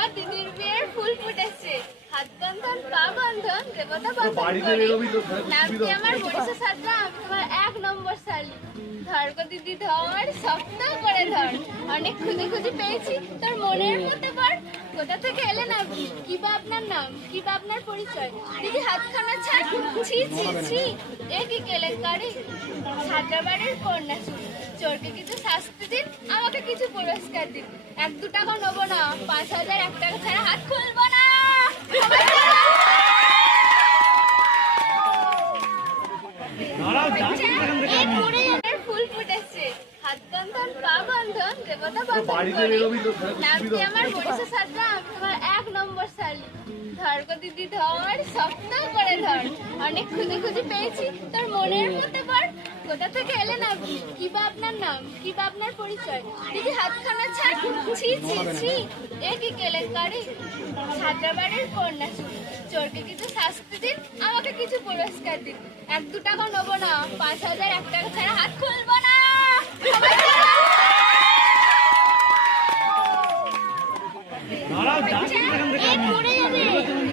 আমার দিদির বিয়ের ফুল ফুটেছে, হাত বন্ধন পা বন্ধন দেবতা বন্ধন নামটি আমার বরিশা সাজা, আমি তোমার 1 নম্বর শালি। ধর গো দিদি ধর, শক্ত করে ধর, অনেক খুঁজে খুঁজে পেয়েছি তোর মনের মধ্যে পর। কোথা থেকে এলেন আপনি, কি বা আপনার নাম, কি বা আপনার পরিচয়? দিদি হাতখানা ছাড়, ছি ছি ছি, এ কি কেলেঙ্কারি। ছাত্রাবাড়ির কন্যা শুনি, চোরকে কিছু শাস্তি দিন, আমাকে কিছু পুরস্কার দিন। 1-2 টাকা নেবো না, 5,000 1 টাকা ছাড়া হাত খুলবো না। ফুল ফুটেছে, হাত বন্ধন পা বন্ধন দেবতা বন্ধন নামটি আমার বরিশা সাজা, আমি তোমার 1 নম্বর শালি। ধর গো দিদি ধর, শক্ত করে ধর, অনেক খুঁজে খুঁজে পেয়েছি তোর মনের মধ্যে পর। কোথা থেকে এলেন আপনি, কি বা আপনার নাম, কি বা আপনার পরিচয়? দিদি হাতখানা ছাড়, ছি ছি ছি, এ কি কেলেঙ্কারি। ছাত্রাবাড়ির কন্যা শুনি, চোরকে কিছু শাস্তি দিন, আমাকে কিছু পুরস্কার দিন। 1-2 টাকা নেবো না, 5,000 1 টাকা ছাড়া হাত খুলবো না। এই